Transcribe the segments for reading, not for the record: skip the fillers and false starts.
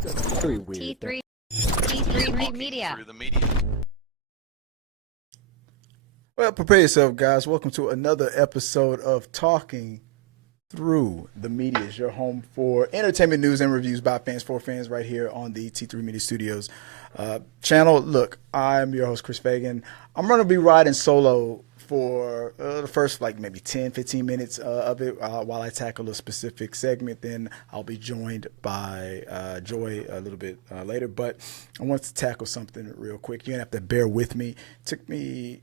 Very weird. T3 Media. Through the media. Well, prepare yourself, guys. Welcome to another episode of Talking Through the Media. It's your home for entertainment news and reviews by fans for fans right here on the T3 Media Studios channel. Look, I'm your host, Chris Fagan. I'm going to be riding solo for the first maybe 10-15 minutes of it while I tackle a specific segment. Then I'll be joined by Joy a little bit later, but I want to tackle something real quick. You're gonna have to bear with me. It took me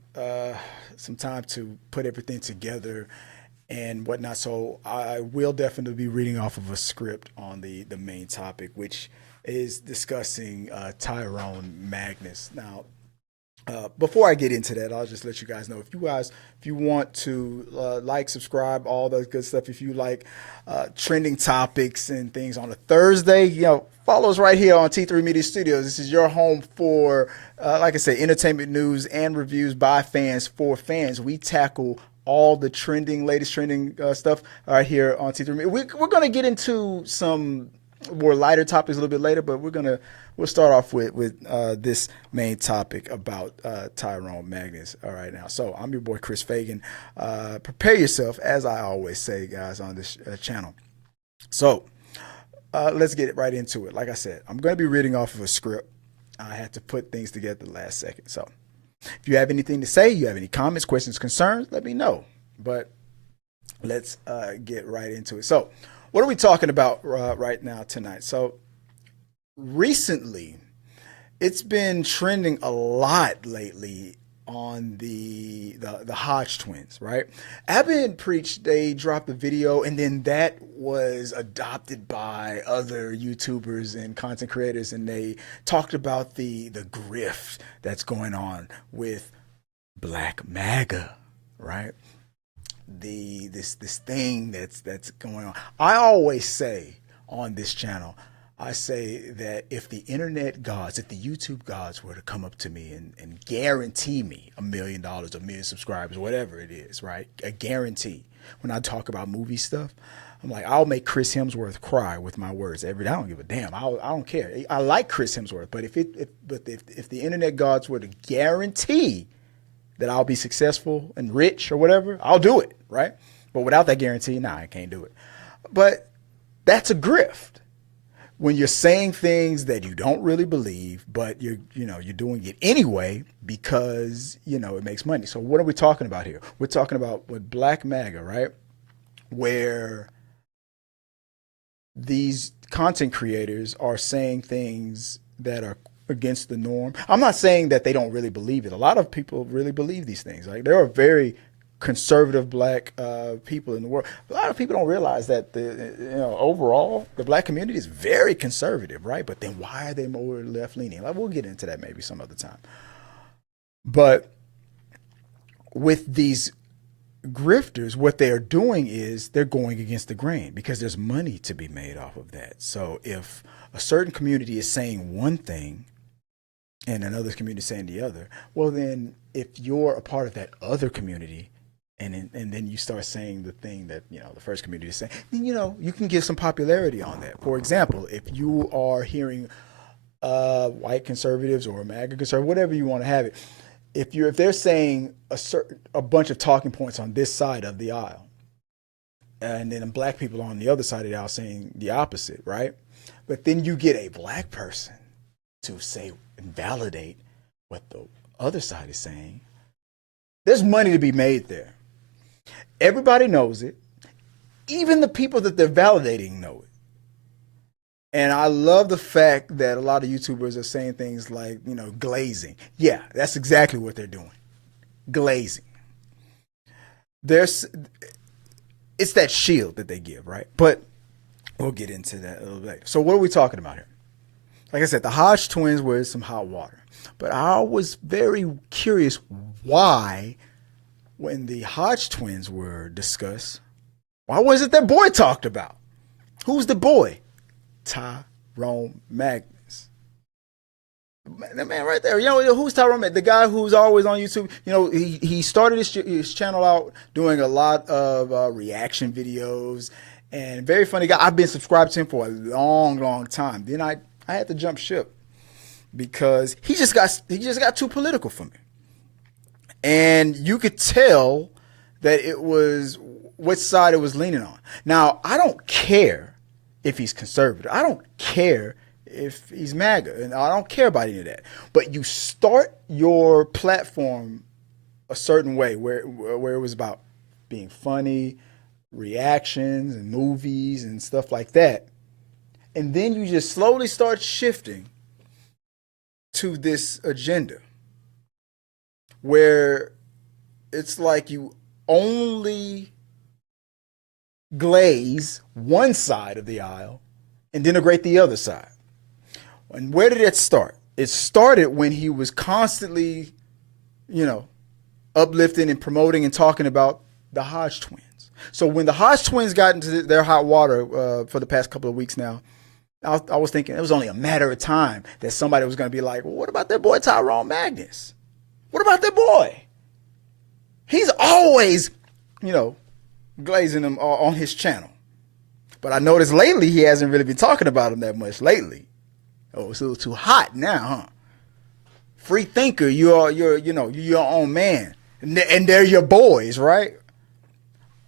some time to put everything together and whatnot, so I will definitely be reading off of a script on the main topic, which is discussing Tyrone Magnus. Now, before I get into that, I'll just let you guys know, if you want to like, subscribe, all that good stuff, if you like trending topics and things on a Thursday, follow us right here on T3 Media Studios. This is your home for, like I say, entertainment news and reviews by fans for fans. We tackle all the latest trending stuff right here on T3 Media. We're going to get into some more lighter topics a little bit later, but we'll start off with this main topic about Tyrone Magnus. All right, now, so I'm your boy Chris Fagan. Prepare yourself, as I always say, guys, on this channel. So let's get right into it. Like I said, I'm going to be reading off of a script. I had to put things together the last second. So if you have anything to say, you have any comments, questions, concerns, let me know. But let's get right into it. So what are we talking about right now tonight? So recently, it's been trending a lot lately on the Hodgetwins, right? Abby and Preach, they dropped a video, and then that was adopted by other YouTubers and content creators, and they talked about the grift that's going on with Black MAGA, right? This thing that's going on. I always say on this channel, I say that if the internet gods, if the YouTube gods were to come up to me and guarantee me $1 million, 1 million subscribers, whatever it is, right? A guarantee. When I talk about movie stuff, I'm like, I'll make Chris Hemsworth cry with my words every day. I don't give a damn. I don't care. I like Chris Hemsworth, but if the internet gods were to guarantee that I'll be successful and rich or whatever, I'll do it, right? But without that guarantee, nah, I can't do it. But that's a grift. When you're saying things that you don't really believe, but you're doing it anyway because, it makes money. So what are we talking about here? We're talking about with Black MAGA, right? Where these content creators are saying things that are against the norm. I'm not saying that they don't really believe it. A lot of people really believe these things. Like, there are very conservative black people in the world. A lot of people don't realize that overall the black community is very conservative, right? But then why are they more left leaning? We'll get into that maybe some other time. But with these grifters, what they are doing is they're going against the grain because there's money to be made off of that. So if a certain community is saying one thing and another community is saying the other, well, then if you're a part of that other community, and then you start saying the thing that the first community is saying, then you can get some popularity on that. For example, if you are hearing white conservatives or MAGA conservative, whatever you want to have it, if they're saying a bunch of talking points on this side of the aisle, and then black people on the other side of the aisle saying the opposite, right? But then you get a black person to say and validate what the other side is saying. There's money to be made there. Everybody knows it. Even the people that they're validating know it. And I love the fact that a lot of YouTubers are saying things like, glazing. Yeah, that's exactly what they're doing. Glazing. It's that shield that they give, right? But we'll get into that a little later. So what are we talking about here? Like I said, the Hodgetwins were some hot water. But I was very curious why, when the Hodgetwins were discussed, why wasn't their boy talked about? Who's the boy? Tyrone Magnus. That man right there. Who's Tyrone Magnus? The guy who's always on YouTube. He started his channel out doing a lot of reaction videos, and very funny guy. I've been subscribed to him for a long, long time. Then I I had to jump ship because he just got too political for me. And you could tell that it was which side it was leaning on. Now, I don't care if he's conservative. I don't care if he's MAGA. And I don't care about any of that. But you start your platform a certain way where it was about being funny, reactions and movies and stuff like that. And then you just slowly start shifting to this agenda where it's like you only glaze one side of the aisle and denigrate the other side. And where did it start? It started when he was constantly, uplifting and promoting and talking about the Hodgetwins. So when the Hodgetwins got into their hot water for the past couple of weeks now, I was thinking it was only a matter of time that somebody was going to be like, well, what about their boy Tyrone Magnus? What about their boy? He's always, glazing him on his channel. But I noticed lately he hasn't really been talking about him that much lately. Oh, it's a little too hot now, huh? Free thinker, you're your own man. And they're your boys, right?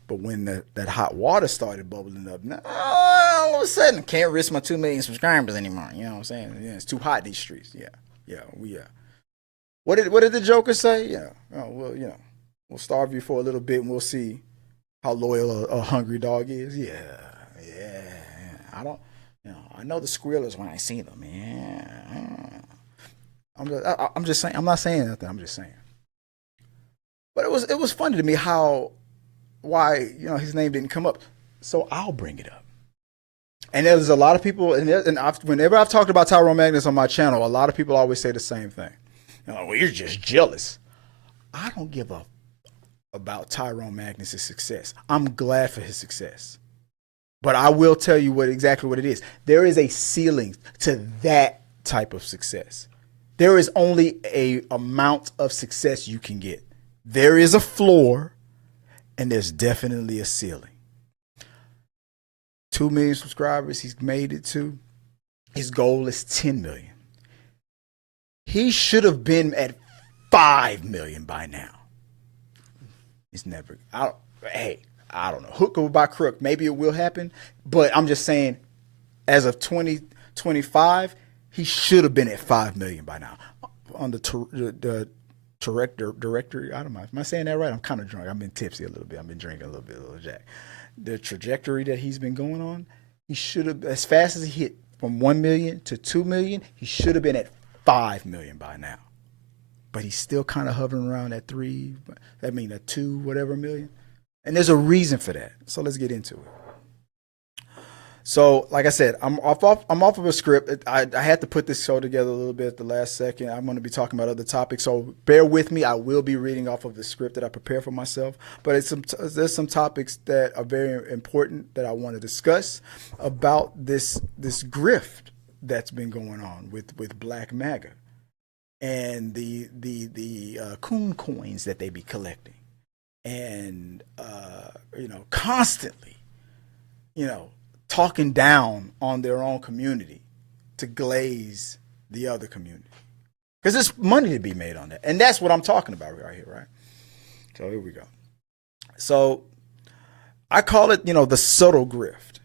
But when that hot water started bubbling up, now, all of a sudden, I can't risk my 2 million subscribers anymore. You know what I'm saying? Yeah, it's too hot in these streets. Yeah. What did the Joker say? Yeah. Oh, well, we'll starve you for a little bit and we'll see how loyal a hungry dog is. Yeah. I know the squealers when I see them, man. I'm just saying. I'm not saying nothing. I'm just saying. But it was funny to me why his name didn't come up. So I'll bring it up. And there's a lot of people, whenever I've talked about Tyrone Magnus on my channel, a lot of people always say the same thing. Well, you're just jealous. I don't give a about Tyrone Magnus' success. I'm glad for his success. But I will tell you exactly what it is. There is a ceiling to that type of success. There is only a amount of success you can get. There is a floor, and there's definitely a ceiling. 2 million subscribers he's made it to. His goal is 10 million. He should have been at 5 million by now. It's never. I don't know. Hook or by crook, maybe it will happen. But I'm just saying, as of 2025, he should have been at 5 million by now. On the directory, I don't know. Am I saying that right? I'm kind of drunk. I've been tipsy a little bit. I've been drinking a little bit, Jack. The trajectory that he's been going on, he should have, as fast as he hit from 1 million to 2 million, he should have been at 5 million by now. But he's still kind of hovering around at 3, at 2, whatever million. And there's a reason for that. So let's get into it. So, like I said, I'm off of a script. I had to put this show together a little bit at the last second. I'm going to be talking about other topics, so bear with me. I will be reading off of the script that I prepared for myself. But there's some topics that are very important that I want to discuss about this grift that's been going on with Black MAGA and the coon coins that they be collecting. And, constantly, talking down on their own community to glaze the other community. Because there's money to be made on that. And that's what I'm talking about right here, right? So here we go. So I call it, the subtle grift.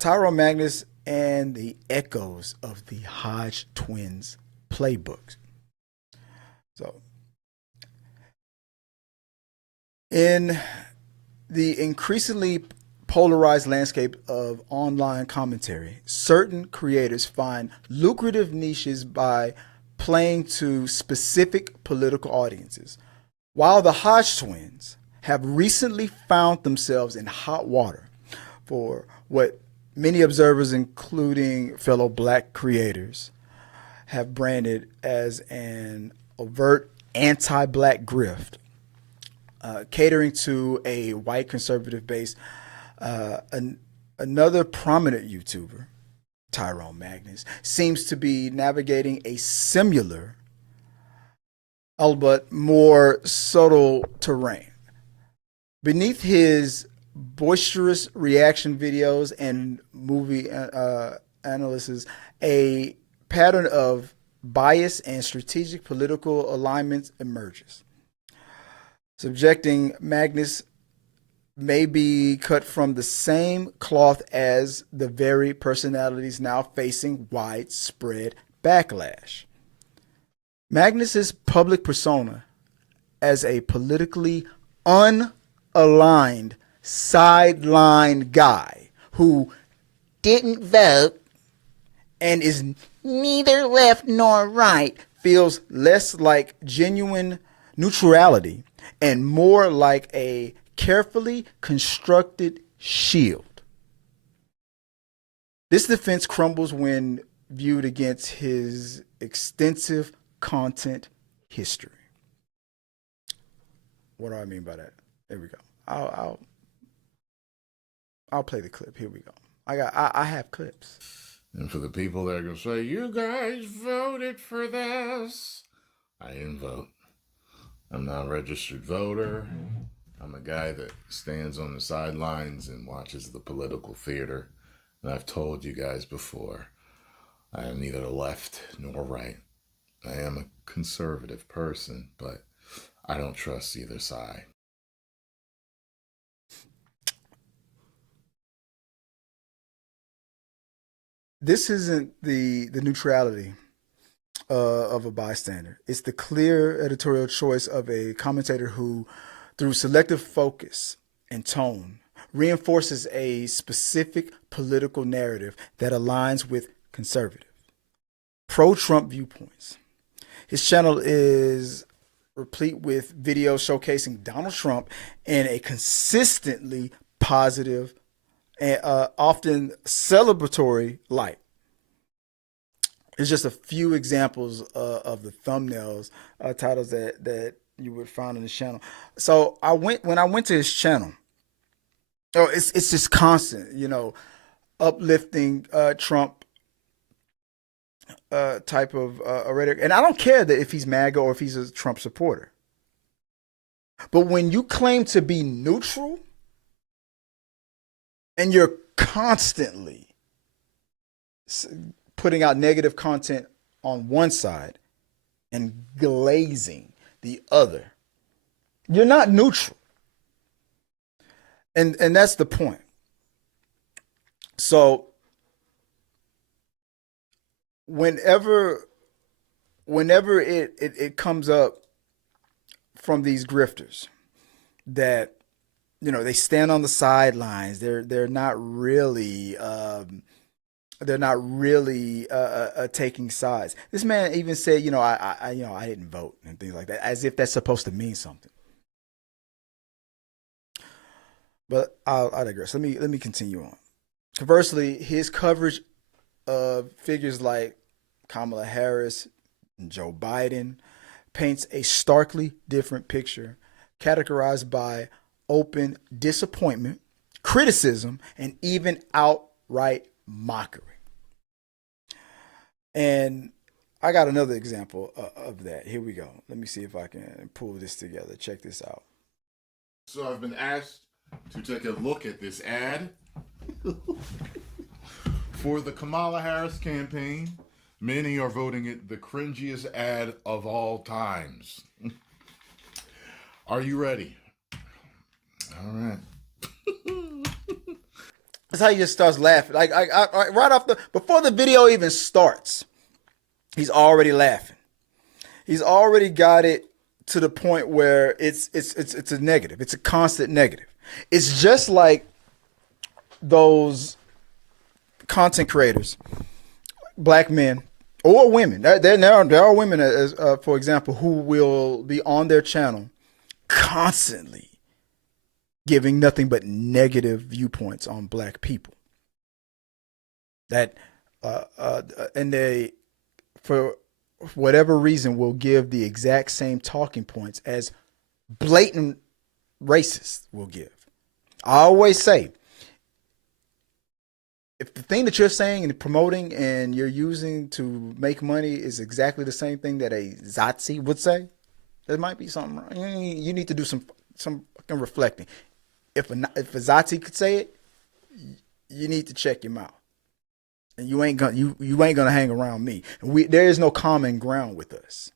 Tyrone Magnus and the echoes of the Hodgetwins playbooks. So in the increasingly polarized landscape of online commentary, certain creators find lucrative niches by playing to specific political audiences, while the Hodgetwins have recently found themselves in hot water for what many observers, including fellow Black creators, have branded as an overt anti-Black grift. Catering to a white conservative base. Another prominent YouTuber, Tyrone Magnus, seems to be navigating a similar, albeit more subtle terrain. Beneath his boisterous reaction videos and movie analysis, a pattern of bias and strategic political alignments emerges. Subjecting Magnus may be cut from the same cloth as the very personalities now facing widespread backlash. Magnus's public persona as a politically unaligned sideline guy who didn't vote and is neither left nor right feels less like genuine neutrality and more like a carefully constructed shield. This defense crumbles when viewed against his extensive content history. What do I mean by that? There we go. I'll play the clip. Here we go. I have clips. And for the people that are going to say, you guys voted for this. I didn't vote. I'm not a registered voter. I'm a guy that stands on the sidelines and watches the political theater. And I've told you guys before, I am neither left nor right. I am a conservative person, but I don't trust either side. This isn't the neutrality of a bystander. It's the clear editorial choice of a commentator who, through selective focus and tone, reinforces a specific political narrative that aligns with conservative, pro-Trump viewpoints. His channel is replete with videos showcasing Donald Trump in a consistently positive and often celebratory light. There's just a few examples of the thumbnails, titles that you would find on the channel. So when I went to his channel, it's just constant, uplifting Trump type of rhetoric. And I don't care that if he's MAGA or if he's a Trump supporter. But when you claim to be neutral and you're constantly putting out negative content on one side and glazing the other, you're not neutral. And that's the point. So whenever it comes up from these grifters that they stand on the sidelines, they're not really taking sides. This man even said, I didn't vote and things like that, as if that's supposed to mean something. But I digress. Let me continue on. Conversely, his coverage of figures like Kamala Harris and Joe Biden paints a starkly different picture, categorized by open disappointment, criticism, and even outright mockery. And I got another example of that. Here we go. Let me see if I can pull this together. Check this out. So I've been asked to take a look at this ad for the Kamala Harris campaign. Many are voting it the cringiest ad of all times. Are you ready? All right. That's how he just starts laughing. Like I right off before the video even starts, he's already laughing. He's already got it to the point where it's a negative. It's a constant negative. It's just like those content creators, black men or women. There are women, as for example, who will be on their channel constantly giving nothing but negative viewpoints on black people. That and they, for whatever reason, will give the exact same talking points as blatant racists will give. I always say, if the thing that you're saying and promoting and you're using to make money is exactly the same thing that a Zazi would say, there might be something wrong. You need to do some fucking reflecting. If a Zazi could say it, you need to check your mouth. and you ain't gonna hang around me. And there is no common ground with us.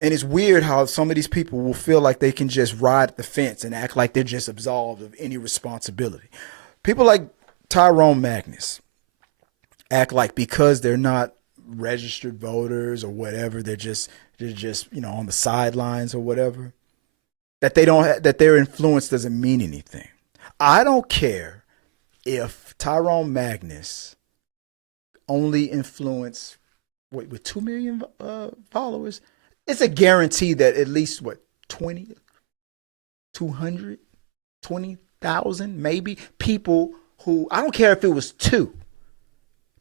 And it's weird how some of these people will feel like they can just ride the fence and act like they're just absolved of any responsibility. People like Tyrone Magnus act like because they're not registered voters or whatever, they're just on the sidelines or whatever, that their influence doesn't mean anything. I don't care if Tyrone Magnus only influenced with 2 million followers. It's a guarantee that at least 20,000 maybe people who, I don't care if it was 2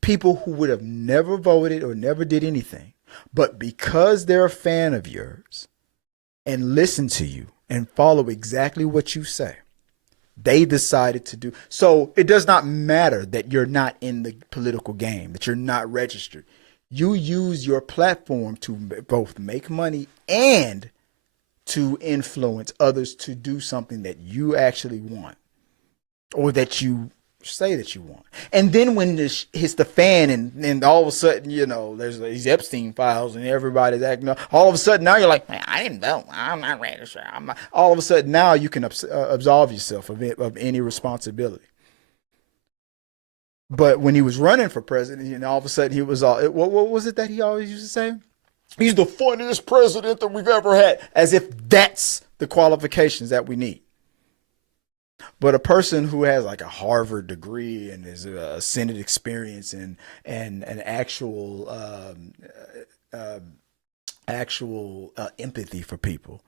people who would have never voted or never did anything, but because they're a fan of yours and listen to you and follow exactly what you say, they decided to do. So it does not matter that you're not in the political game, that you're not registered. You use your platform to both make money and to influence others to do something that you actually want or that you say that you want. And then when this hits the fan and all of a sudden, there's these Epstein files and everybody's acting up, all of a sudden now you're like, man, I didn't vote. I'm not registered. All of a sudden now you can absolve yourself of any responsibility. But when he was running for president, all of a sudden he was all, what was it that he always used to say? He's the funniest president that we've ever had, as if that's the qualifications that we need. But a person who has like a Harvard degree and is a Senate experience and an actual empathy for people,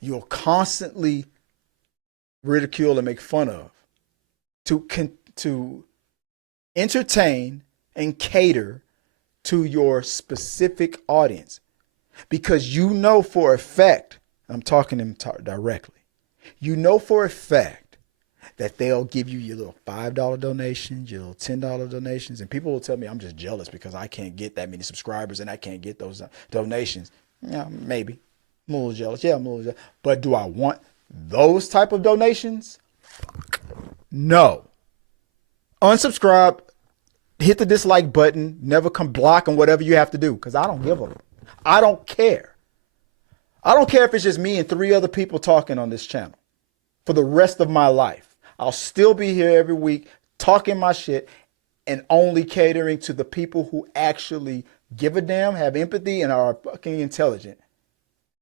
you'll constantly ridicule and make fun of to entertain and cater to your specific audience, because for a fact, I'm talking to him directly, for a fact that they'll give you your little $5 donations, your little $10 donations, and people will tell me I'm just jealous because I can't get that many subscribers and I can't get those donations. Yeah, maybe. I'm a little jealous. Yeah, I'm a little jealous. But do I want those type of donations? No. Unsubscribe, hit the dislike button, never come block and whatever you have to do, because I don't give a, I don't care. I don't care if it's just me and 3 other people talking on this channel for the rest of my life. I'll still be here every week talking my shit and only catering to the people who actually give a damn, have empathy, and are fucking intelligent,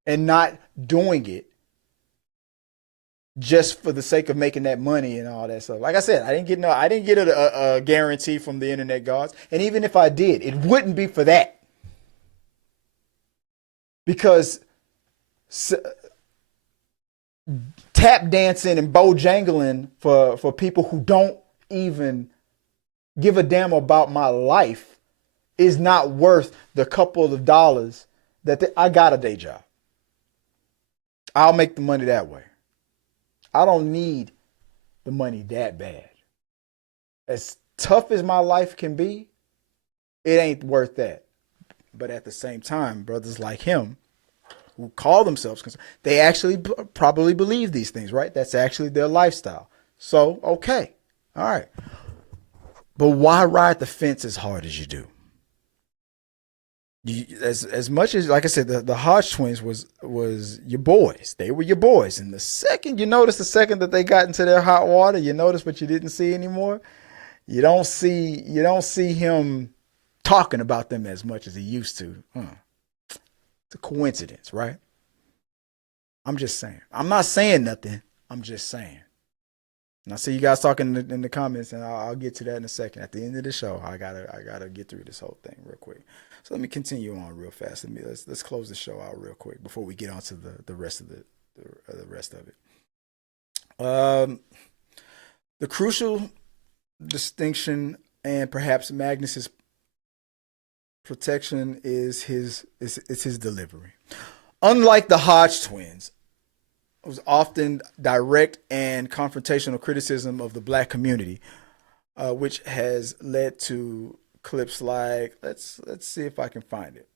and not doing it just for the sake of making that money and all that stuff. Like I said, I didn't get a guarantee from the internet gods. And even if I did, it wouldn't be for that. Because tap dancing and bojangling for people who don't even give a damn about my life is not worth the couple of dollars that I got a day job. I'll make the money that way. I don't need the money that bad. As tough as my life can be, it ain't worth that. But at the same time, brothers like him who call themselves, they actually probably believe these things, right? That's actually their lifestyle. So, okay. All right. But why ride the fence as hard as you do? As much as, like I said, the Hodgetwins was your boys. They were your boys. And the second that they got into their hot water, you notice what you didn't see anymore. You don't see him talking about them as much as he used to. It's a coincidence, right? I'm just saying. I'm not saying nothing. I'm just saying. And I see you guys talking in the comments, and I'll get to that in a second. At the end of the show, I gotta get through this whole thing real quick. So let me continue on real fast. Let's close the show out real quick before we get on to the rest of the rest of it. The crucial distinction and perhaps Magnus's protection is his delivery. Unlike the Hodgetwins, it was often direct and confrontational criticism of the black community, which has led to clips like, let's see if I can find it.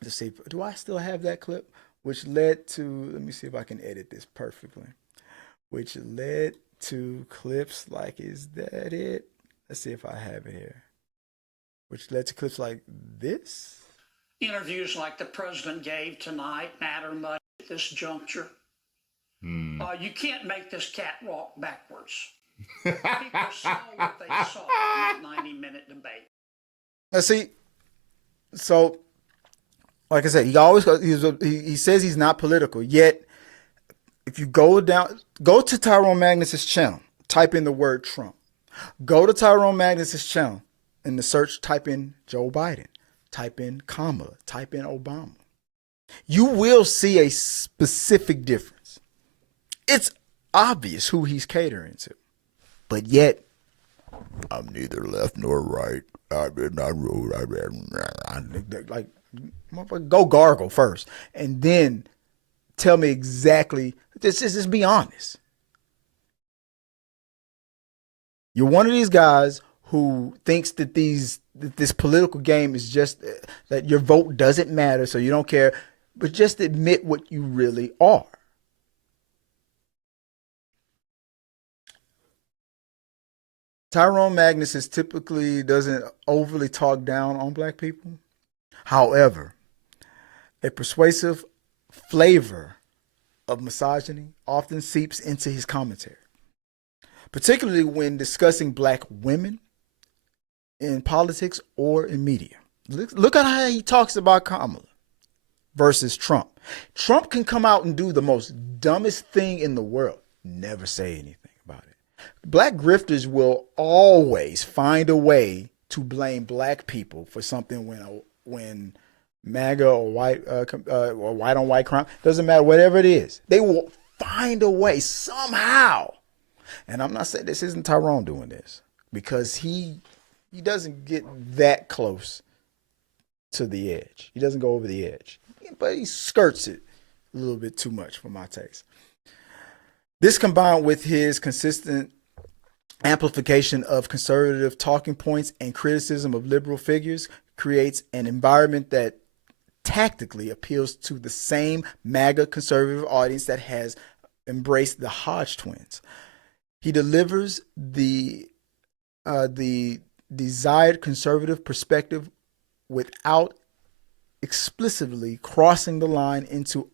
Let's see, do I still have that clip? Which led to, let me see if I can edit this perfectly. Which led to clips like, is that it? Let's see if I have it here. Which led to clips like this. Interviews like the president gave tonight matter much at this juncture. You can't make this cat walk backwards. People saw what they saw in that 90-minute debate. Now, see, so like I said, he says he's not political. Yet, if you go to Tyrone Magnus's channel, type in the word Trump. Go to Tyrone Magnus's channel in the search, type in Joe Biden, type in Kamala, type in Obama. You will see a specific difference. It's obvious who he's catering to. But yet, I'm neither left nor right. Like, go gargle first. And then tell me exactly, just be honest. You're one of these guys who thinks that this political game is just that your vote doesn't matter, so you don't care, but just admit what you really are. Tyrone Magnus typically doesn't overly talk down on black people. However, a persuasive flavor of misogyny often seeps into his commentary, particularly when discussing black women in politics or in media. Look at how he talks about Kamala versus Trump. Trump can come out and do the most dumbest thing in the world, never say anything about it. Black grifters will always find a way to blame black people for something when MAGA or white on white crime, doesn't matter, whatever it is, they will find a way somehow. And I'm not saying this isn't Tyrone doing this, because he doesn't get that close to the edge. He doesn't go over the edge, but he skirts it a little bit too much for my taste. This, combined with his consistent amplification of conservative talking points and criticism of liberal figures, creates an environment that tactically appeals to the same MAGA conservative audience that has embraced the Hodgetwins. He delivers the desired conservative perspective without explicitly crossing the line into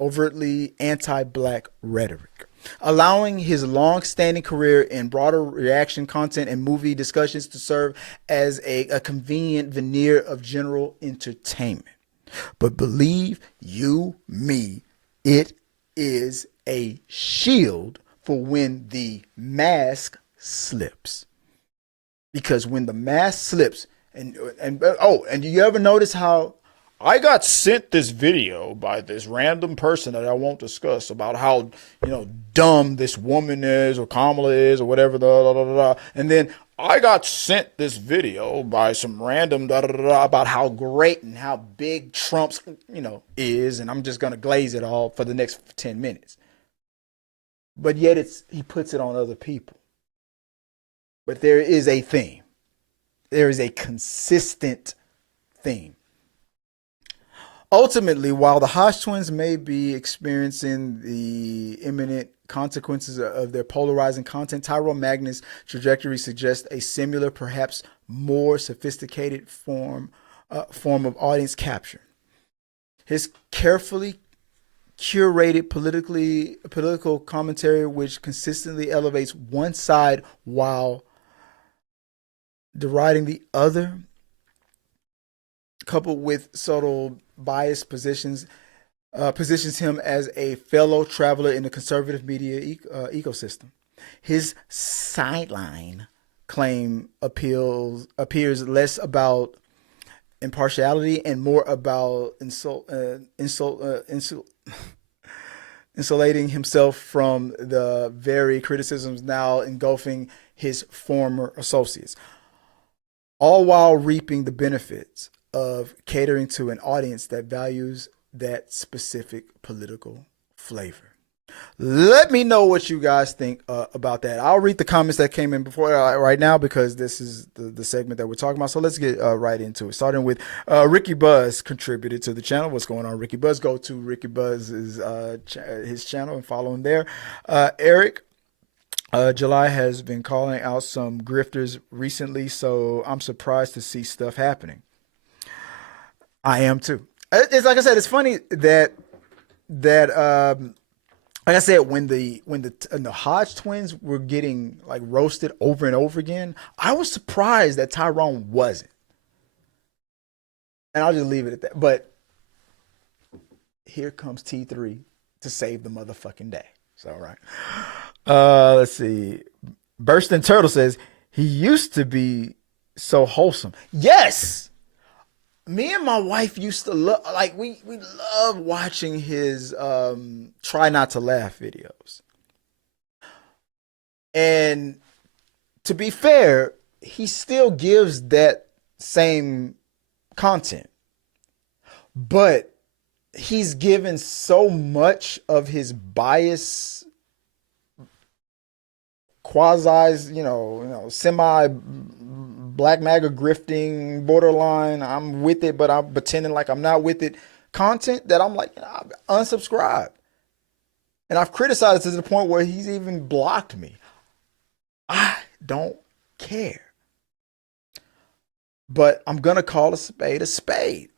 overtly anti-black rhetoric, allowing his long-standing career in broader reaction content and movie discussions to serve as a convenient veneer of general entertainment. But believe you me, it is a shield for when the mask slips. Because when the mask slips, and do you ever notice how I got sent this video by this random person that I won't discuss about how, dumb this woman is or Kamala is or whatever, and then I got sent this video by some random about how great and how big Trump's, is, and I'm just going to glaze it all for the next 10 minutes. But yet he puts it on other people. But there is a theme. There is a consistent theme. Ultimately, while the Hodgetwins may be experiencing the imminent consequences of their polarizing content, Tyrone Magnus' trajectory suggests a similar, perhaps more sophisticated form of audience capture. His carefully curated political commentary, which consistently elevates one side while deriding the other, coupled with subtle bias positions him as a fellow traveler in the conservative media ecosystem. His sideline claim appears less about impartiality and more about insulating himself from the very criticisms now engulfing his former associates, all while reaping the benefits of catering to an audience that values that specific political flavor. Let me know what you guys think about that. I'll read the comments that came in before right now, because this is the segment that we're talking about. So let's get right into it. Starting with Ricky Buzz contributed to the channel. What's going on, Ricky Buzz? Go to Ricky Buzz's his channel and follow him there. Eric July has been calling out some grifters recently, so I'm surprised to see stuff happening. I am too. It's like I said, it's funny that like I said, when the Hodge twins were getting like roasted over and over again, I was surprised that Tyrone wasn't. And I'll just leave it at that. But here comes T3 to save the motherfucking day. So right. Let's see. Bursting Turtle says he used to be so wholesome. Yes. Me and my wife used to love, like we love watching his try not to laugh videos. And to be fair, he still gives that same content. But he's given so much of his bias, quasi, semi Black MAGA grifting, borderline, I'm with it, but I'm pretending like I'm not with it content that I'm like, unsubscribe. And I've criticized it to the point where he's even blocked me. I don't care. But I'm going to call a spade a spade.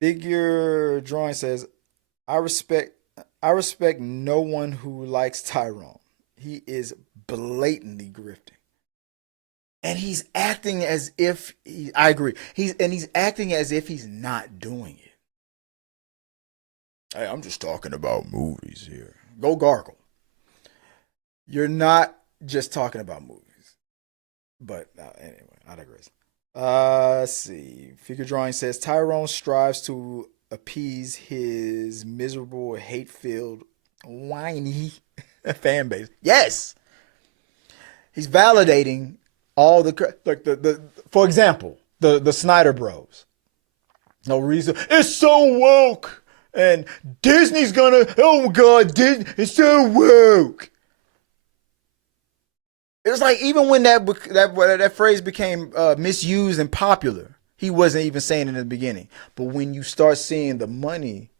Figure Drawing says, I respect no one who likes Tyrone. He is blatantly grifting. And he's acting as if I agree. He's acting as if he's not doing it. Hey, I'm just talking about movies here. Go gargle. You're not just talking about movies. But anyway, I digress. Let's see. Figure Drawing says Tyrone strives to appease his miserable, hate-filled, whiny fan base. Yes. He's validating all the for example, the Snyder Bros. No reason. It's so woke. And Disney's gonna, oh my God, Disney, it's so woke. It was like even when that phrase became misused and popular, he wasn't even saying it in the beginning. But when you start seeing the money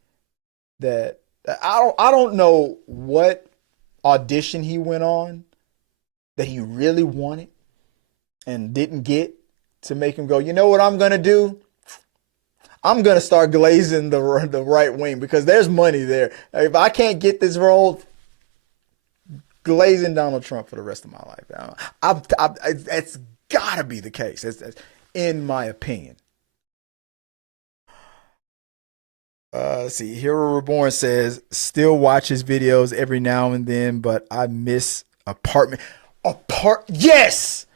that I don't know what audition he went on that he really wanted and didn't get to make him go, you know what I'm gonna do? I'm gonna start glazing the right wing because there's money there. If I can't get this role, glazing Donald Trump for the rest of my life. That's gotta be the case. That's in my opinion. Let's see. Hero Reborn says, still watch his videos every now and then, but I miss apartment. Yes!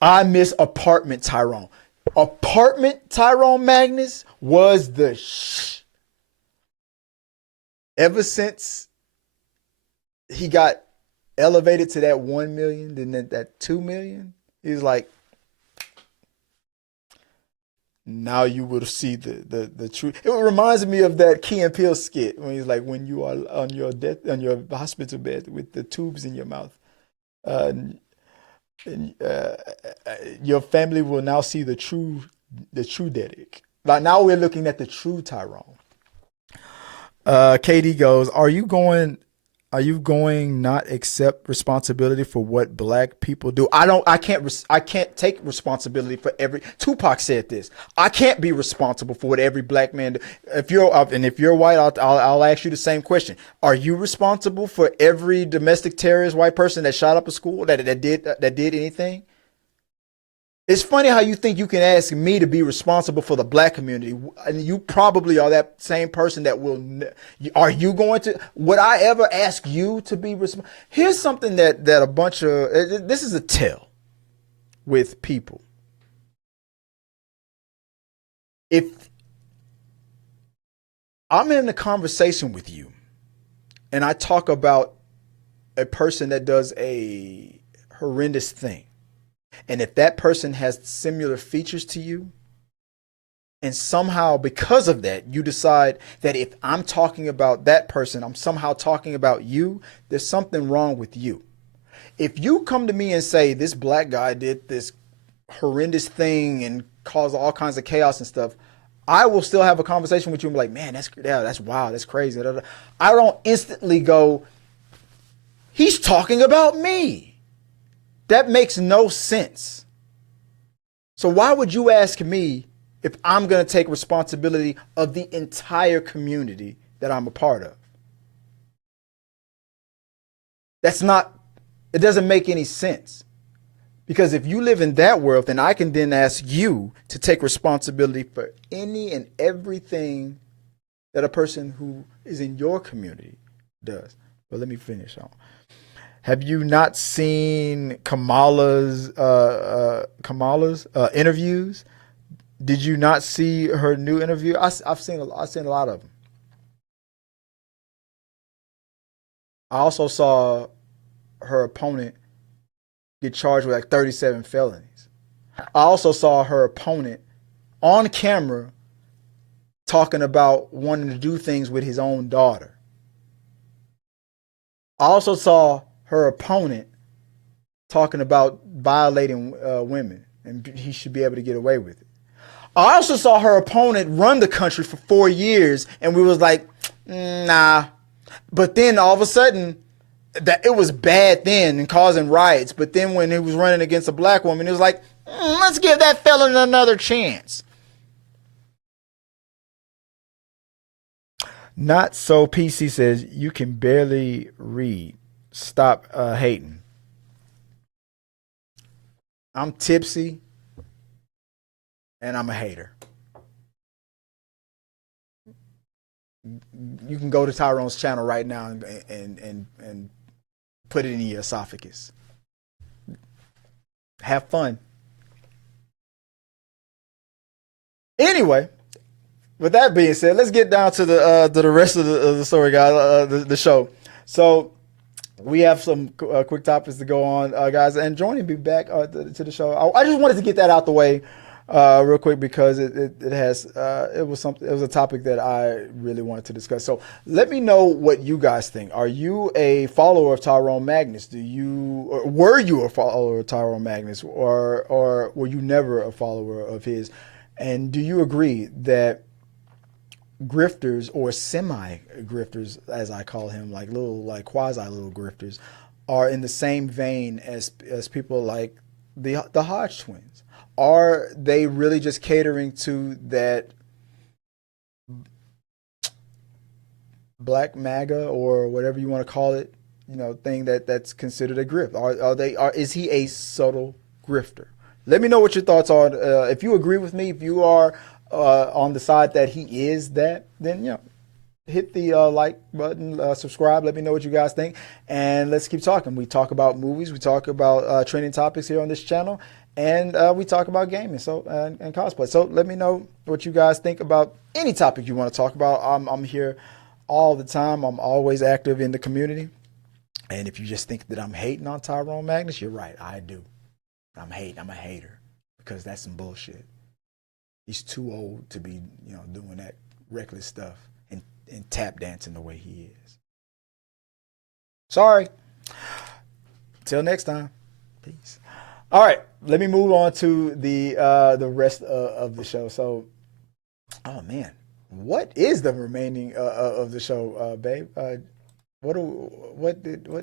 I miss apartment Tyrone. Apartment Tyrone Magnus was the ever since he got elevated to that 1 million, then that 2 million, he's like, now you will see the truth. It reminds me of that Key and Peele skit when he's like, when you are on your hospital bed with the tubes in your mouth, your family will now see the true Derek. Like now we're looking at the true Tyrone. KD goes, are you going not accept responsibility for what black people do? I can't take responsibility for every. Tupac said this. I can't be responsible for what every black man do. If you're white, I'll ask you the same question. Are you responsible for every domestic terrorist white person that shot up a school that did anything? It's funny how you think you can ask me to be responsible for the black community, and you probably are that same person that will. Are you going to? Would I ever ask you to be responsible? Here's something that a bunch of this is a tell with people. If I'm in a conversation with you, and I talk about a person that does a horrendous thing. And if that person has similar features to you, and somehow because of that, you decide that if I'm talking about that person, I'm somehow talking about you, there's something wrong with you. If you come to me and say, this black guy did this horrendous thing and caused all kinds of chaos and stuff, I will still have a conversation with you and be like, man, that's wild, that's crazy. I don't instantly go, He's talking about me. That makes no sense. So why would you ask me if I'm going to take responsibility of the entire community that I'm a part of? It doesn't make any sense. Because if you live in that world, then I can then ask you to take responsibility for any and everything that a person who is in your community does. But let me finish on. Have you not seen Kamala's interviews? Did you not see her new interview? I've seen a lot of them. I also saw her opponent get charged with like 37 felonies. I also saw her opponent on camera talking about wanting to do things with his own daughter. I also saw her opponent talking about violating women, and he should be able to get away with it. I also saw her opponent run the country for 4 years, and we was like, nah. But then all of a sudden, that it was bad then and causing riots. But then when he was running against a black woman, it was like, let's give that fella another chance. Not so PC says, you can barely read. Stop hating. I'm tipsy and I'm a hater. You can go to Tyrone's channel right now and put it in your esophagus. Have fun. Anyway, with that being said, let's get down to the rest of the story, guys. The show. So we have some quick topics to go on, guys. And joining me back to the show, I just wanted to get that out the way real quick because it was a topic that I really wanted to discuss. So let me know what you guys think. Are you a follower of Tyrone Magnus? Were you a follower of Tyrone Magnus, or were you never a follower of his? And do you agree that grifters, or semi-grifters, as I call him, like quasi little grifters, are in the same vein as people like the Hodgetwins? Are they really just catering to that black MAGA or whatever you want to call it, thing that's considered a grift? Is he a subtle grifter? Let me know what your thoughts are. If you agree with me, if you are on the side that he is that, then hit the like button, subscribe. Let me know what you guys think, and let's keep talking. We talk about movies, we talk about trending topics here on this channel, and we talk about gaming and cosplay. So let me know what you guys think about any topic you want to talk about. I'm here all the time. I'm always active in the community, and if you just think that I'm hating on Tyrone Magnus, you're right. I do. I'm a hater, because that's some bullshit. He's too old to be, doing that reckless stuff and tap dancing the way he is. Sorry. Till next time. Peace. All right, let me move on to the rest of the show. So, oh man, what is the remaining of the show, babe? What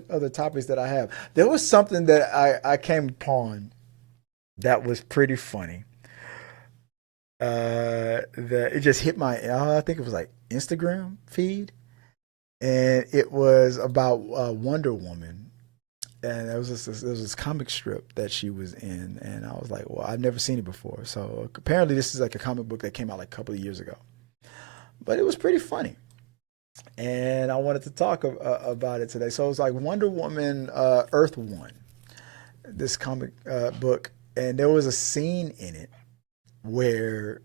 other topics that I have? There was something that I came upon that was pretty funny. That it just hit my, I think it was like Instagram feed, and it was about Wonder Woman, and there was this comic strip that she was in, and I was like, well, I've never seen it before. So apparently this is like a comic book that came out like a couple of years ago, but it was pretty funny, and I wanted to talk about it today. So it was like Wonder Woman Earth One, this comic book. And there was a scene in it where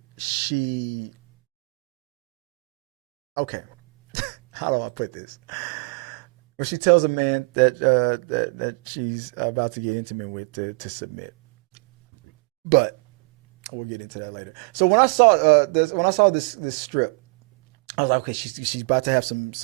how do I put this? Where she tells a man that she's about to get intimate with to submit. But we'll get into that later. So when I saw this strip, I was like, okay, she's about to have some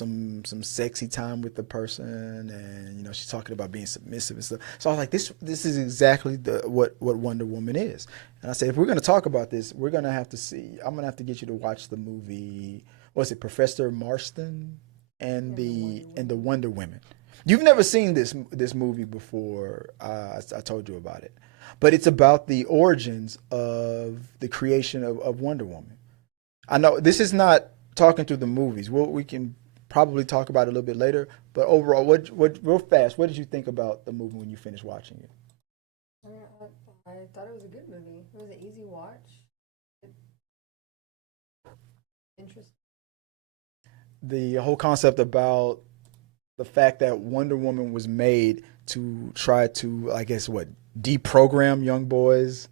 sexy time with the person, and she's talking about being submissive and stuff. So I was like, this is exactly what Wonder Woman is. And I said, if we're gonna talk about this, I'm gonna have to get you to watch the movie. What's it, Professor Marston and the Wonder Women. You've never seen this movie before. I told you about it, but it's about the origins of the creation of Wonder Woman. I know this is not talking through the movies. We can probably talk about it a little bit later. But overall, what real fast? What did you think about the movie when you finished watching it? I thought it was a good movie. It was an easy watch. Interesting. The whole concept about the fact that Wonder Woman was made to try to, I guess, deprogram young boys,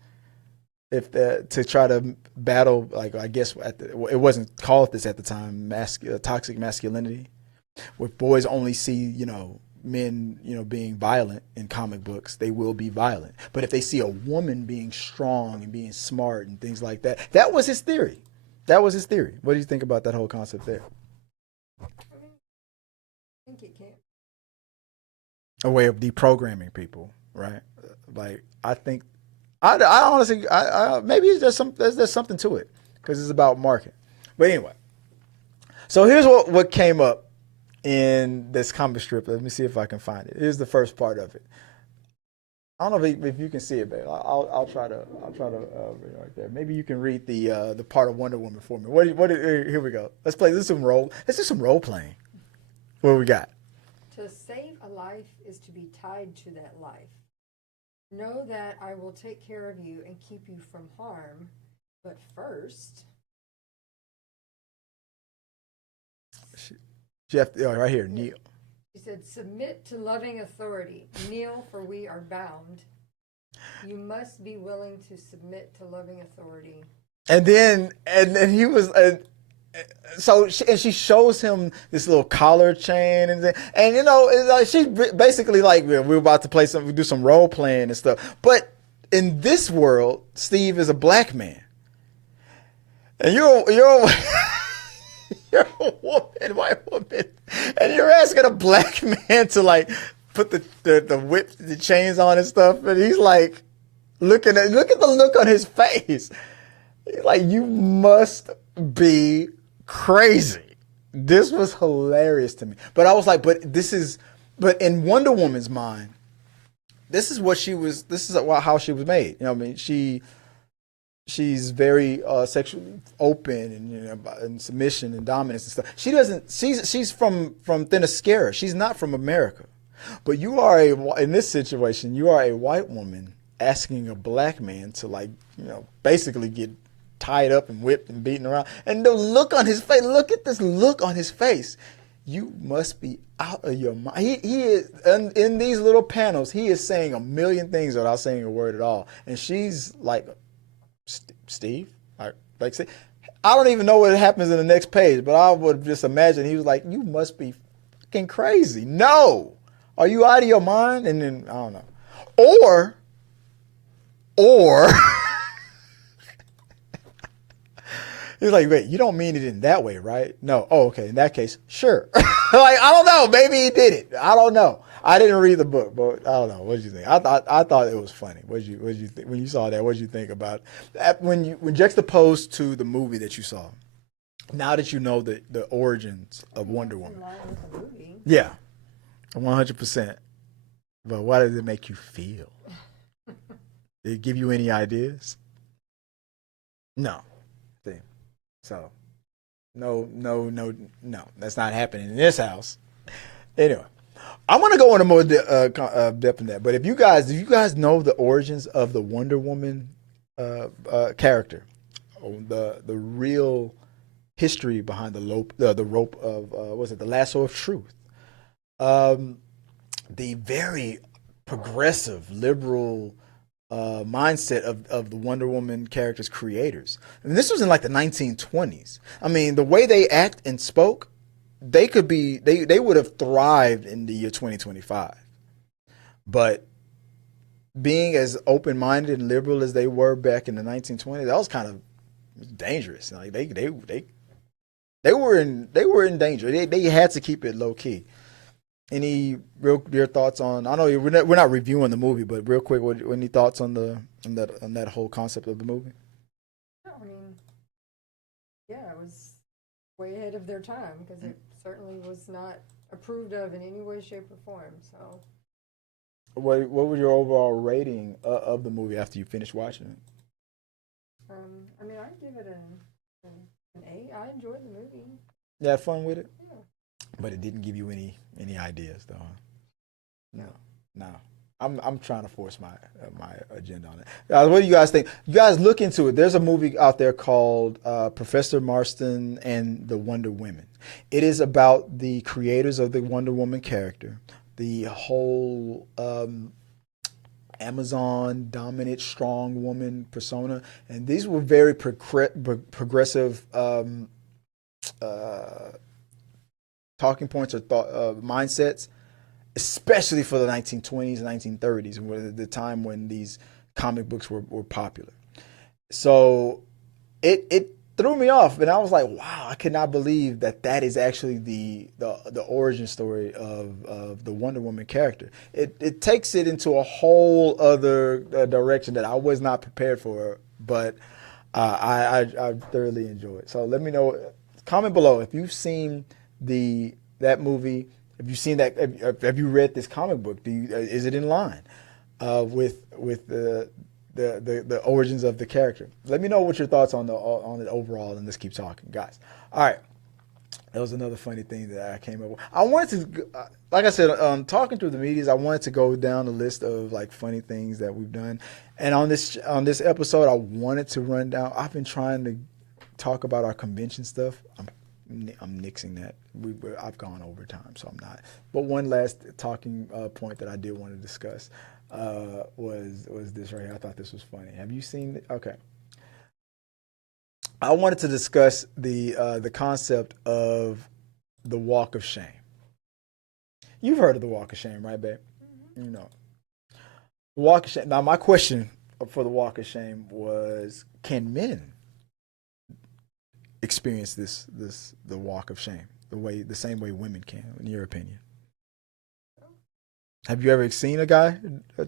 to try to battle, like, I guess it wasn't called this at the time, toxic masculinity, where boys only see, men, being violent in comic books, they will be violent. But if they see a woman being strong and being smart and things like that, that was his theory. What do you think about that whole concept there? I think it can. A way of deprogramming people, right? Like, I think, I honestly, maybe there's something to it because it's about market. But anyway, so here's what came up in this comic strip. Let me see if I can find it. Here's the first part of it. I don't know if you can see it, babe. I'll try to read it right there. Maybe you can read the part of Wonder Woman for me. Here we go. Let's do some role playing. What we got? To save a life is to be tied to that life. Know that I will take care of you and keep you from harm, but first. Jeff, right here, kneel. She said, submit to loving authority. Kneel, for we are bound. You must be willing to submit to loving authority. And then he was, she shows him this little collar chain, and it's like she's basically like, we're about to do some role playing and stuff. But in this world, Steve is a black man, and you're you're a woman, white woman, and you're asking a black man to like put the whip, the chains on and stuff, and he's like, look at the look on his face. He's like, you must be crazy. This was hilarious to me. But I was like, but in Wonder Woman's mind, this is how she was made. You know what I mean? She's very sexually open and submission and dominance and stuff. She's from Themyscira. She's not from America. But in this situation, you are a white woman asking a black man to basically get tied up and whipped and beaten around. And the look on his face, look at this look on his face. You must be out of your mind. He is, in these little panels, he is saying a million things without saying a word at all. And she's like, Steve? I don't even know what happens in the next page, but I would just imagine he was like, you must be fucking crazy. No. Are you out of your mind? And then, I don't know. Or he's like, wait, you don't mean it in that way, right? No. Oh, okay. In that case, sure. I don't know. Maybe he did it. I don't know. I didn't read the book, but I don't know. What did you think? I thought it was funny. What did you think when you saw that? What did you think about it? When juxtaposed to the movie that you saw? Now that you know the origins of Wonder Woman. In line with the movie. Yeah, 100%. But what did it make you feel? Did it give you any ideas? No. See, so no. That's not happening in this house. Anyway. I'm gonna go into more depth in that, but if you guys know the origins of the Wonder Woman character, the real history behind the rope of the lasso of truth, the very progressive liberal mindset of the Wonder Woman character's creators. And this was in like the 1920s. I mean, the way they act and spoke. They would have thrived in the year 2025, but being as open-minded and liberal as they were back in the 1920s, that was kind of dangerous. Like they were in danger. They had to keep it low key. Any your thoughts on? I know we're not reviewing the movie, but real quick, any thoughts on that whole concept of the movie? I mean, yeah, it was way ahead of their time because it certainly was not approved of in any way, shape, or form. So, What was your overall rating of the movie after you finished watching it? I mean, I'd give it an 8. I enjoyed the movie. You had fun with it? Yeah. But it didn't give you any ideas, though. Huh? No. I'm trying to force my agenda on it. What do you guys think? You guys look into it. There's a movie out there called Professor Marston and the Wonder Women. It is about the creators of the Wonder Woman character, the whole Amazon dominant strong woman persona, and these were very progressive talking points or mindsets, especially for the 1920s and 1930s, the time when these comic books were popular. So it threw me off, and I was like, wow, I could not believe that is actually the origin story of the Wonder Woman character. It takes it into a whole other direction that I was not prepared for, but I thoroughly enjoy it. So let me know, comment below if you've seen that movie. Have you seen that? Have you read this comic book? Is it in line with the origins of the character? Let me know what your thoughts on it overall, and let's keep talking, guys. All right, that was another funny thing that I came up with. I wanted to, like I said, talking through the medias, I wanted to go down the list of like funny things that we've done, and on this episode, I wanted to run down. I've been trying to talk about our convention stuff. I'm nixing that. I've gone over time, so I'm not. But one last talking point that I did want to discuss was this right here. I thought this was funny. Have you seen it? Okay. I wanted to discuss the concept of the walk of shame. You've heard of the walk of shame, right, babe? Mm-hmm. You know. The walk of shame. Now, my question for the walk of shame was, can men experience the walk of shame the same way women can, in your opinion? Have you ever seen a guy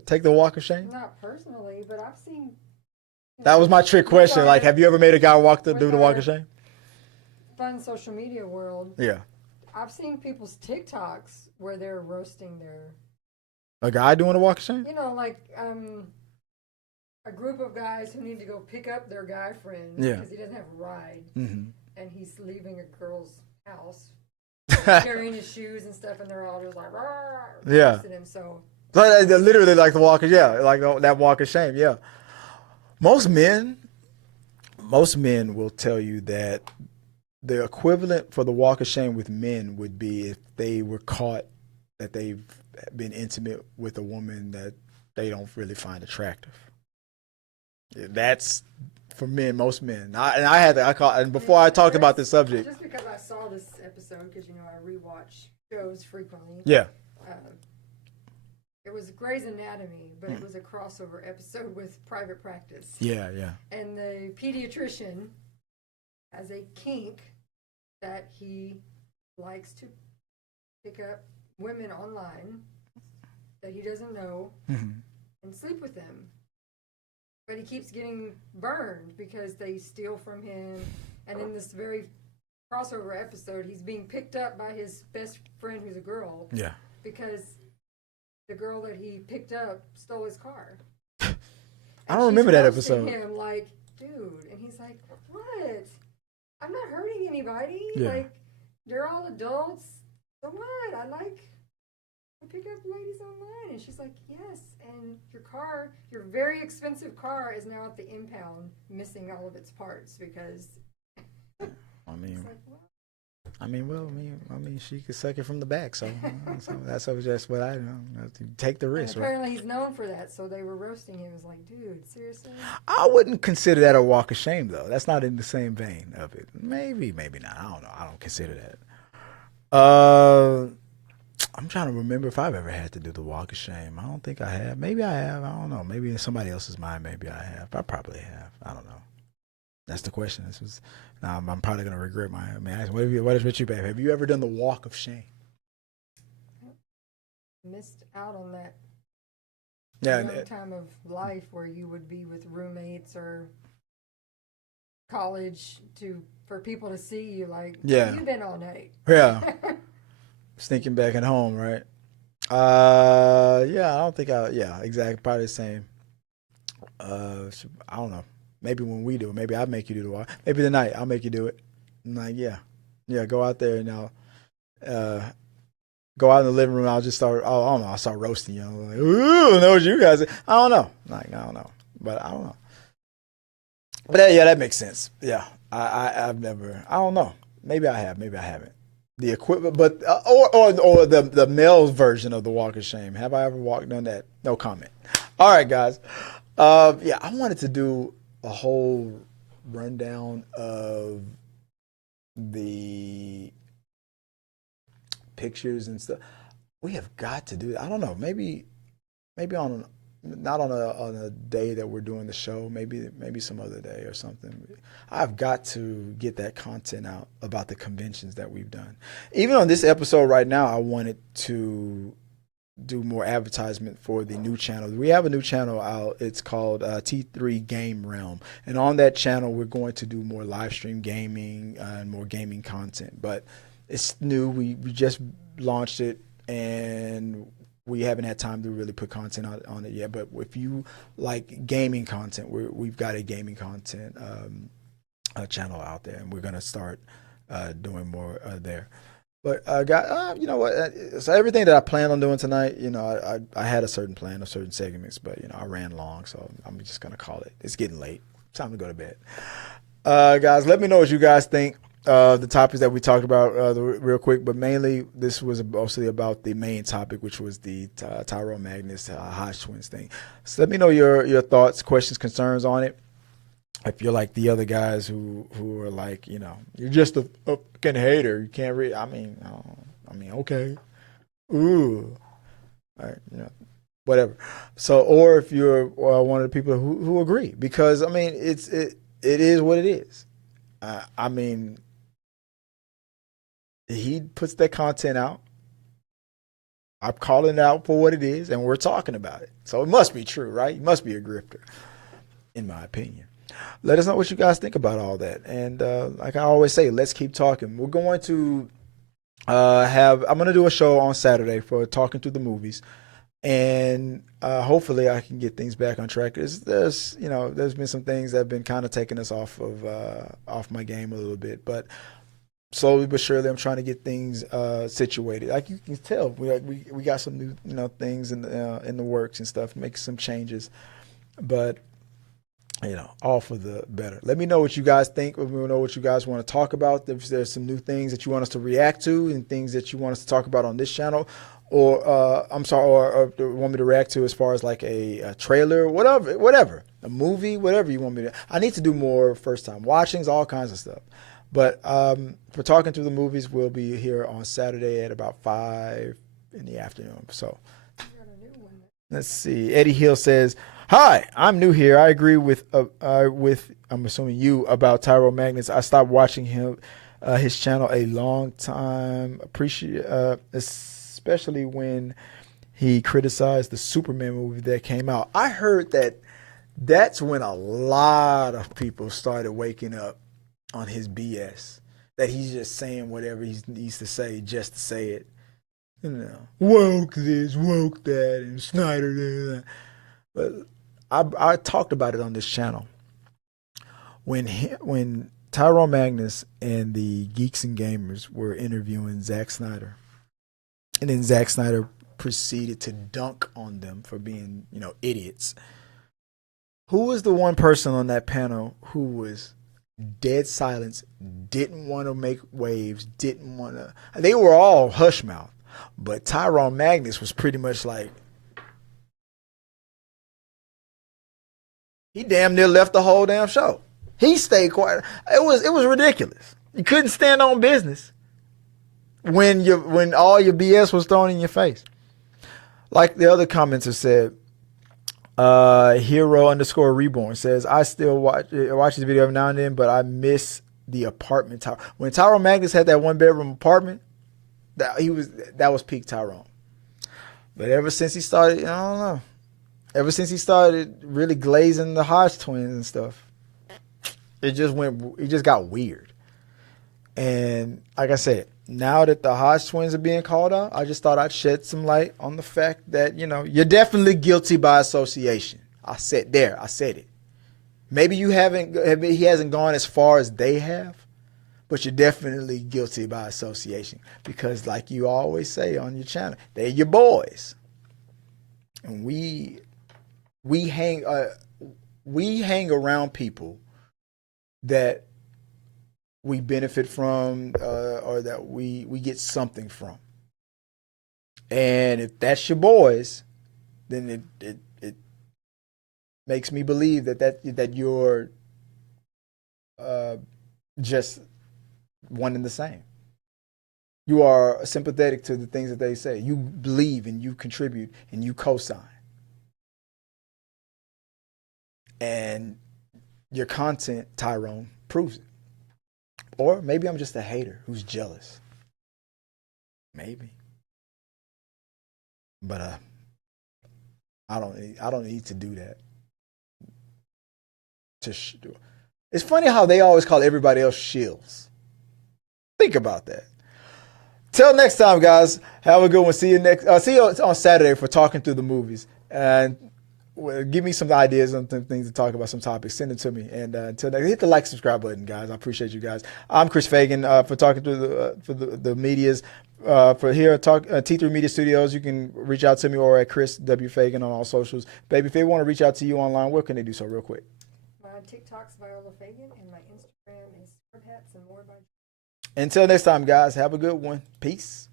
take the walk of shame? Not personally, but I've seen. That was my trick question. Like, have you ever made a guy do the walk of shame? Fun social media world. Yeah. I've seen people's TikToks where they're roasting a guy doing a walk of shame. You know, like a group of guys who need to go pick up their guy friend because he doesn't have a ride, and he's leaving a girl's house, carrying his shoes and stuff, and they're all just like, him. So literally like the walk of like that walk of shame. Yeah. Most men will tell you that the equivalent for the walk of shame with men would be if they were caught that they've been intimate with a woman that they don't really find attractive. That's for men, most men. And before I talked about this subject. Just because I saw this episode, because I rewatch shows frequently. Yeah. It was Grey's Anatomy, but it was a crossover episode with Private Practice. Yeah, yeah. And the pediatrician has a kink that he likes to pick up women online that he doesn't know and sleep with them. But he keeps getting burned because they steal from him. And in this very crossover episode, he's being picked up by his best friend who's a girl. Yeah. Because the girl that he picked up stole his car. I don't remember that episode. Him like, dude. And he's like, what? I'm not hurting anybody. Yeah. Like, they're all adults. So what? I pick up ladies online. And she's like, yes. And your very expensive car is now at the impound missing all of its parts because. She could suck it from the back. So that's just what I know. Take the risk. And apparently he's known for that. So they were roasting him. It was like, dude, seriously? I wouldn't consider that a walk of shame, though. That's not in the same vein of it. Maybe not. I don't know. I don't consider that. I'm trying to remember if I've ever had to do the walk of shame. I don't think I have. Maybe I have. I don't know. Maybe in somebody else's mind, maybe I have. I probably have. I don't know. That's the question. I'm probably going to regret what is with you, babe? Have you ever done the walk of shame? Missed out on that young time of life where you would be with roommates or college for people to see you. Like, Yeah. you've been all night. Yeah. Sneaking back at home, right? Yeah, I don't think yeah, exactly. Probably the same. I don't know. Maybe when we do it, maybe I'll make you do the walk. Maybe tonight I'll make you do it. I'm like, yeah, go out there and go out in the living room. I'll just start. I don't know. I'll start roasting you. I'm like, ooh, know what you guys. I don't know. Like, I don't know, but I don't know. But that makes sense. Yeah, I've never. I don't know. Maybe I have. Maybe I haven't. The equipment, but or the male's version of the walk of shame. Have I ever walked on that? No comment. All right, guys. Yeah, I wanted to do a whole rundown of the pictures and stuff. We have got to do that. I don't know. Maybe on not on a day that we're doing the show. Maybe some other day or something. I've got to get that content out about the conventions that we've done. Even on this episode right now, I wanted to do more advertisement for the new channel. We have a new channel out. It's called T3 Game Realm. And on that channel, we're going to do more live stream gaming and more gaming content. But it's new. We just launched it, and we haven't had time to really put content on it yet. But if you like gaming content, we've got a gaming content channel out there, and we're going to start doing more there. But you know what? So everything that I planned on doing tonight, you know, I had a certain plan of certain segments, but you know, I ran long, so I'm just gonna call it. It's getting late. Time to go to bed. Guys, let me know what you guys think. The topics that we talked about real quick, but mainly this was mostly about the main topic, which was the Tyrone Magnus Hodgetwins thing. So let me know your thoughts, questions, concerns on it. If you're like the other guys who are like, you know, you're just a fucking hater, you can't read. I mean, okay, ooh, all right, you know, whatever. So, or if you're one of the people who agree, because I mean, it is what it is. I mean, he puts that content out. I'm calling it out for what it is, and we're talking about it. So it must be true, right? He must be a grifter, in my opinion. Let us know what you guys think about all that. And like I always say, let's keep talking. We're going to I'm going to do a show on Saturday for talking through the movies. And hopefully I can get things back on track. There's been some things that have been kind of taking us off my game a little bit. But slowly but surely, I'm trying to get things situated. Like you can tell, we got some new things in the works and stuff, make some changes. But you know, all for the better. Let me know what you guys think. Let me know what you guys want to talk about. If there's some new things that you want us to react to and things that you want us to talk about on this channel, or or want me to react to as far as like a trailer, whatever, a movie, whatever you want me to. I need to do more first time watchings, all kinds of stuff. But for talking through the movies, we'll be here on Saturday at about 5 in the afternoon. So let's see. Eddie Hill says, "Hi, I'm new here. I agree with I'm assuming you about Tyrone Magnus. I stopped watching his channel a long time. Appreciate especially when he criticized the Superman movie that came out. I heard that's when a lot of people started waking up on his BS. That he's just saying whatever he needs to say just to say it. You know, woke this, woke that, and Snyder this. But I talked about it on this channel. When Tyrone Magnus and the Geeks and Gamers were interviewing Zack Snyder, and then Zack Snyder proceeded to dunk on them for being, idiots. Who was the one person on that panel who was dead silence, didn't want to make waves, didn't want to... They were all hush mouth, but Tyrone Magnus was pretty much like... He damn near left the whole damn show. He stayed quiet. It was ridiculous. You couldn't stand on business when all your BS was thrown in your face. Like the other commenter said, Hero_Reborn says, I still watch this video every now and then, but I miss the apartment tower. When Tyrone Magnus had that 1-bedroom apartment, that was peak Tyrone. But ever since he started, I don't know. Ever since he started really glazing the Hodgetwins and stuff, it just got weird. And like I said, now that the Hodgetwins are being called out, I just thought I'd shed some light on the fact that, you're definitely guilty by association. I said it. Maybe he hasn't gone as far as they have, but you're definitely guilty by association because, like you always say on your channel, they're your boys, and we hang around people that we benefit from or that we get something from. And if that's your boys, then it makes me believe that you're just one and the same. You are sympathetic to the things that they say. You believe and you contribute and you co-sign. And your content, Tyrone, proves it. Or maybe I'm just a hater who's jealous. Maybe. But I don't need to do that. It's funny how they always call everybody else shills. Think about that. Till next time, guys. Have a good one. See you on Saturday for talking through the movies. And give me some ideas on things to talk about, some topics. Send it to me. And until next, hit the like, subscribe button, guys. I appreciate you guys. I'm Chris Fagan for talking through the medias. For here at T3 Media Studios, you can reach out to me or at Chris W. Fagan on all socials. Baby, if they want to reach out to you online, where can they do so real quick? My TikTok's Viola Fagan, and my Instagram is Scrub Hats and More by. Until next time, guys, have a good one. Peace.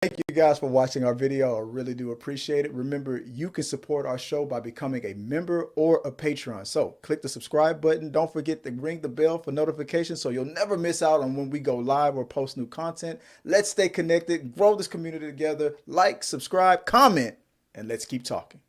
Thank you guys for watching our video. I really do appreciate it. Remember, you can support our show by becoming a member or a patron. So click the subscribe button. Don't forget to ring the bell for notifications so you'll never miss out on when we go live or post new content. Let's stay connected, grow this community together. Like, subscribe, comment, and let's keep talking.